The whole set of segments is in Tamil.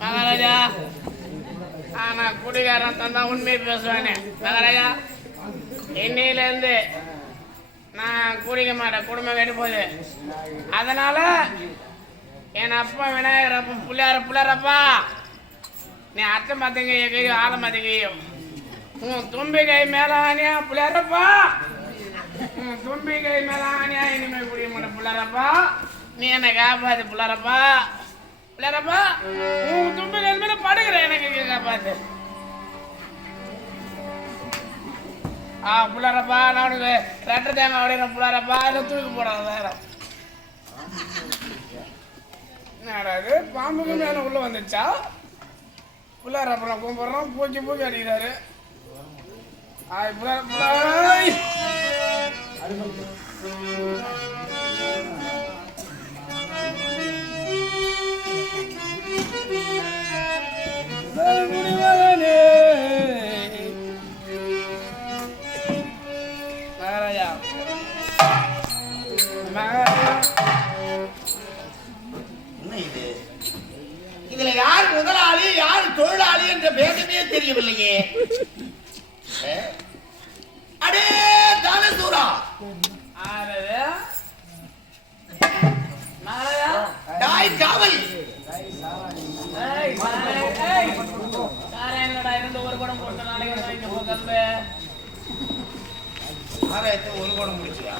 மகாராஜா நான் குடிகாரன் தந்தா உண்மையை பேசுவேனே மகாராஜா. இன்னையிலேருந்து நான் குடிக்க மாட்டேன், குடும்பம் கெட்டு போகுது. அதனால என் அப்பா விநாயகர் அப்பா புள்ளாரப்பா நீ அத்தை மாத்தங்கைய கையும் ஆள மாத்தங்கையும் உன் தும்பி கை மேலானியா புள்ளாரப்பா, உன் தும்பி கை மேலானியா இனிமே குடிக்க மாட்டேன் புள்ளாரப்பா. நீ என்ன காப்பாத்து புள்ளாரப்பா. புள்ளாரப்பா உன் தும்பி கை மேல படுகிற எனக்கு காப்பாத்து. புள்ளாரப்பா நான் உனக்கு ரெட்டை தேங்காய் உடையிற புள்ளாரப்பா இதை தூக்கி போடாத வேற என்னடாது பாம்புக்கு மேல உள்ள வந்துச்சா. புள்ளாரப்பா நான் கும்பிட்றோம், பூக்கி அடிக்கிறாரு. இதுல யார் முதலாளி யார் தொழிலாளி என்ற பேதமே தெரியவில்லையே. அடே தானசூரா டாய் காவல் ஒரு குடம் போட்ட நாளைக்கு ஒரு குடம் முடிச்சியா?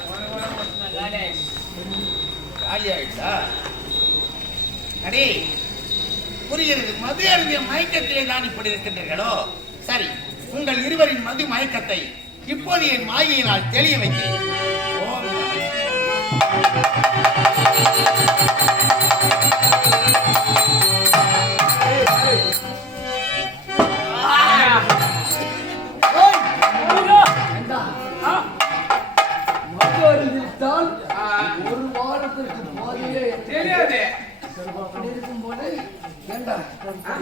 காலி ஆயிடுச்சா? அடே புரிகிறது, மது அருந்திய மயக்கத்திலே தான் இப்படி இருக்கின்றீர்களோ? சரி, உங்கள் இருவரின் மது மயக்கத்தை இப்போது என் மாயினால் தெளிய வைக்கிறேன். ஒரு வாரத்திற்கு போதையே தெரியாது.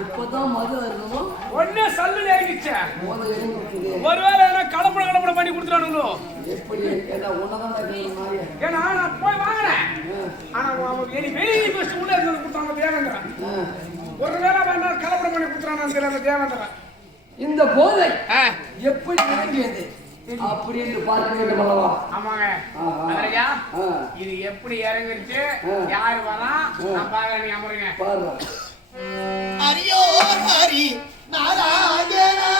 இப்பதான் மது இருக்கணும். ஒன்னே சல்லு இறங்கிச்சா ஒருவேளை கலப்பட பண்ணி கொடுத்துறானுங்களோ எப்படி? ஏன்னா நான் போய் வாங்கினேன். ஆனா வெளியே பேசி உள்ள இருந்து கொடுத்தாங்க தேவேந்திரன். ஒருவேளை வேணா கலப்பட பண்ணி கொடுத்துறானு தெரியல தேவேந்திரன். இந்த போதை எப்படி இறங்கியது அப்படி என்று பார்க்க வேண்டும் அல்லவா? ஆமாங்க மகாராஜா, இது எப்படி இறங்கிருச்சு, யாரு வரா நான் பாக்குறேன், நீங்க அமருங்க. ஹரியோ ஹரி நாராயணா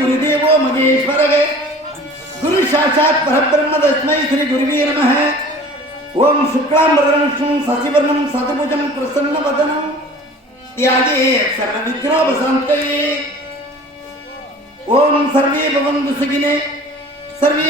गुरुदेवो महेश्वरः गुरु साक्षात् परब्रह्म तस्मै श्री गुरुवे नमः। ओम शुक्लांबरधरं विष्णुं शशिवर्णं शतभुजं प्रसन्नवदनं त्यागे सर्वविघ्नोपशान्तये। ओम सर्वे भवन्तु सुखिनः सर्वे